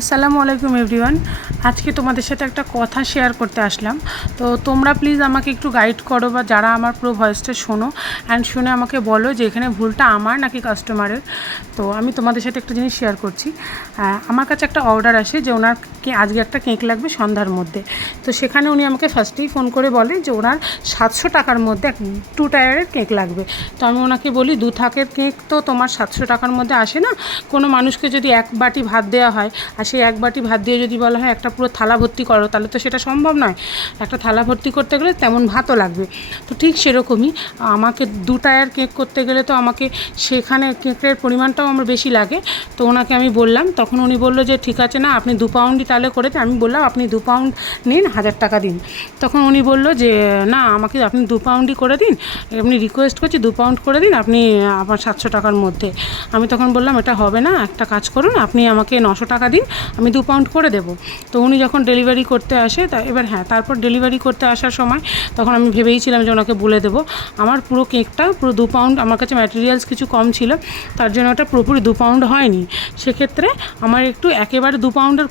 আসসালামু আলাইকুম এভরিওয়ান। আজকে তোমাদের সাথে একটা কথা শেয়ার করতে আসলাম। তো তোমরা প্লিজ আমাকে একটু গাইড করো, বা যারা আমার পুরো ভয়েসটা শোনো অ্যান্ড শুনে আমাকে বলো যে এখানে ভুলটা আমার নাকি কাস্টমারের। তো আমি তোমাদের সাথে একটা জিনিস শেয়ার করছি। আমার কাছে একটা অর্ডার আসে যে ওনারকে আজকে একটা কেক লাগবে সন্ধ্যার মধ্যে। তো সেখানে উনি আমাকে ফার্স্টেই ফোন করে বলে যে ওনার 700 টাকার মধ্যে 2 টায়ারের কেক লাগবে। তো আমি ওনাকে বলি 2 থাকের কেক তো তোমার 700 টাকার মধ্যে আসে না। কোনো মানুষকে যদি এক বাটি ভাত দেওয়া হয় আর সেই এক বাটি ভাত দিয়ে যদি বলা হয় একটা পুরো থালা ভর্তি করো, তাহলে তো সেটা সম্ভব নয়। একটা থালা ভর্তি করতে গেলে তেমন ভাতও লাগবে। তো ঠিক সেরকমই আমাকে 2 টায়ার কেক করতে গেলে তো আমাকে সেখানে কেকের পরিমাণটাও আমার বেশি লাগে। তো ওনাকে আমি বললাম, তখন উনি বললো যে ঠিক আছে না, আপনি 2 পাউন্ডই তাহলে করে দিন। আমি বললাম আপনি 2 পাউন্ড নিন, 1000 টাকা দিন। তখন উনি বললো যে না, আমাকে আপনি 2 পাউন্ডই করে দিন, আপনি রিকোয়েস্ট করছি 2 পাউন্ড করে দিন আপনি আমার 700 টাকার মধ্যে। আমি তখন বললাম এটা হবে না, একটা কাজ করুন, আপনি আমাকে 900 টাকা দিন, আমি 2 পাউন্ড করে দেবো। তো উনি যখন ডেলিভারি করতে আসে তারপর ডেলিভারি করতে আসার সময় তখন আমি ভেবেইছিলাম যে ওনাকে বলে দেবো। আমার পুরো কেকটা পুরো 2 পাউন্ড, আমার কাছে ম্যাটেরিয়ালস কিছু কম ছিল, তার জন্য ওটা পুরোপুরি 2 পাউন্ড হয়নি। সেক্ষেত্রে আমার একটু একেবারে 2 পাউন্ডের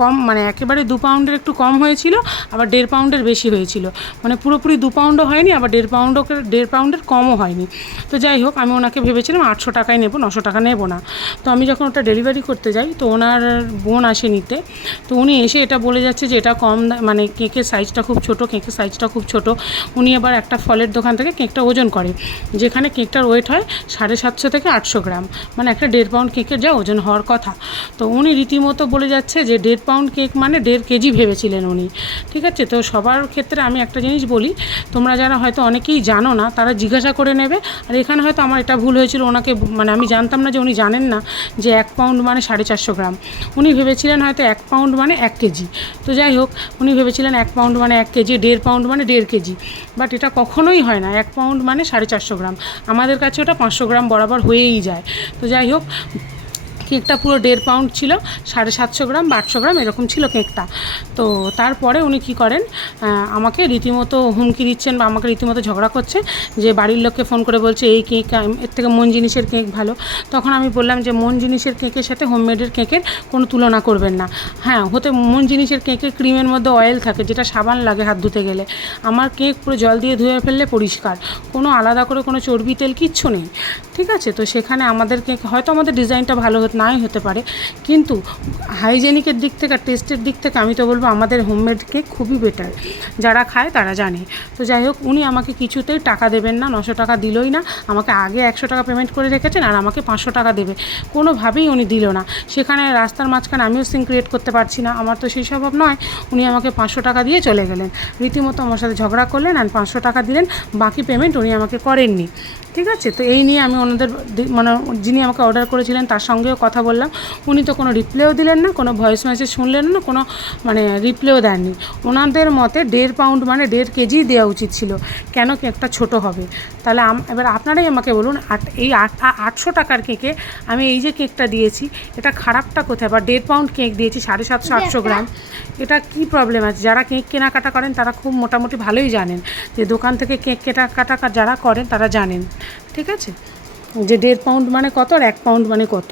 কম মানে একেবারে 2 পাউন্ডের একটু কম হয়েছিল, আবার 1.5 পাউন্ডের বেশি হয়েছিল। মানে পুরোপুরি 2 পাউন্ডও হয়নি, আবার 1.5 পাউন্ডের কমও হয়নি। তো যাই হোক, আমি ওনাকে ভেবেছিলাম 800 টাকায় নেবো, 900 টাকা নেবো না। তো আমি যখন ওটা ডেলিভারি করতে যাই, তো ওনার বোন আসে নিতে। তো উনি এসে এটা বলে যাচ্ছে যে এটা কম, মানে কেকের সাইজটা খুব ছোটো। উনি আবার একটা ফলের দোকান থেকে কেকটা ওজন করে, যেখানে কেকটার ওয়েট হয় 750 থেকে 800 গ্রাম, মানে একটা 1.5 পাউন্ড কেকের যা ওজন হওয়ার কথা। তো উনি রীতিমতো বলে যাচ্ছে যে 1.5 পাউন্ড কেক মানে 1.5 কেজি ভেবেছিলেন উনি। ঠিক আছে, তো সবার ক্ষেত্রে আমি একটা জিনিস বলি, তোমরা যারা হয়তো অনেকেই জানো না তারা জিজ্ঞাসা করে নেবে। আর এখানে হয়তো আমার এটা ভুল হয়েছিল, ওনাকে মানে আমি জানতাম না যে উনি জানেন না যে 1 পাউন্ড মানে 450 গ্রাম। উনি ভেবেছিলেন হয়তো 1 পাউন্ড মানে 1 কেজি। তো যাই হোক, উনি ভেবেছিলেন 1 পাউন্ড মানে 1 কেজি, 1.5 পাউন্ড মানে 1.5 কেজি। বাট এটা কখনোই হয় না, 1 পাউন্ড মানে 450 গ্রাম। আমাদের কাছে ওটা 500 গ্রাম বরাবর হয়েই যায়। তো যাই হোক, কেকটা পুরো 1.5 পাউন্ড ছিল, 750 গ্রাম বা 800 গ্রাম এরকম ছিল কেকটা। তো তারপরে উনি কী করেন, আমাকে রীতিমতো হুমকি দিচ্ছেন বা আমাকে রীতিমতো ঝগড়া করছে, যে বাড়ির লোককে ফোন করে বলছে এই কেক এর থেকে মন জিনিসের কেক ভালো। তখন আমি বললাম যে মন জিনিসের কেকের সাথে হোমমেডের কেকের কোনো তুলনা করবেন না। হ্যাঁ, মন জিনিসের কেকের ক্রিমের মধ্যে অয়েল থাকে, যেটা সাবান লাগে হাত ধুতে গেলে। আমার কেক পুরো জল দিয়ে ধুয়ে ফেললে পরিষ্কার, কোনো আলাদা করে কোনো চর্বি তেল কিচ্ছু নেই। ঠিক আছে, তো সেখানে আমাদের কেক হয়তো আমাদের ডিজাইনটা ভালো নাই হতে পারে, কিন্তু হাইজেনিকের দিক থেকে আর টেস্টের দিক থেকে আমি তো বলবো আমাদের হোমমেড কেক খুবই বেটার। যারা খায় তারা জানে। তো যাই হোক, উনি আমাকে কিছুতেই টাকা দেবেন না, 900 টাকা দিলই না। আমাকে আগে 100 টাকা পেমেন্ট করে রেখেছেন আর আমাকে 500 টাকা দেবে, কোনোভাবেই উনি দিল না। সেখানে রাস্তার মাঝখানে আমিও সিন ক্রিয়েট করতে পারছি না, আমার তো সেই স্বভাব নয়। উনি আমাকে 500 টাকা দিয়ে চলে গেলেন, রীতিমতো আমার সাথে ঝগড়া করলেন আর 500 টাকা দিলেন, বাকি পেমেন্ট উনি আমাকে করেননি। ঠিক আছে, তো এই নিয়ে আমি ওনাদের মানে যিনি আমাকে অর্ডার করেছিলেন তার সঙ্গেও কথা বললাম। উনি তো কোনো রিপ্লাইও দিলেন না, কোনো ভয়েস মেসেজ শুনলেন না, কোনো মানে রিপ্লাইও দেননি। ওনাদের মতে 1.5 পাউন্ড মানে 1.5 কেজি দেওয়া উচিত ছিল, কেন কেকটা ছোটো হবে। তাহলে এবার আপনারাই আমাকে বলুন, এই 800 টাকার কেকে আমি এই যে কেকটা দিয়েছি, এটা খারাপটা কোথায়? বা 1.5 পাউন্ড কেক দিয়েছি, 750-800 গ্রাম, এটা কি প্রবলেম আছে? যারা কেক কেনাকাটা করেন তারা খুব মোটামুটি ভালোই জানেন, যে দোকান থেকে কেক কেনাকাটা যারা করেন তারা জানেন। ঠিক আছে, যে 1.5 পাউন্ড মানে কত আর 1 পাউন্ড মানে কত।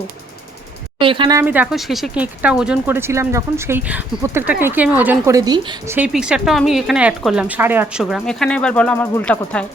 তো এখানে আমি দেখো শেষে কেকটা ওজন করেছিলাম, যখন সেই প্রত্যেকটা কেকে আমি ওজন করে দিই, সেই পিকচারটাও আমি এখানে অ্যাড করলাম 850 গ্রাম। এখানে এবার বলো আমার ভুলটা কোথায়।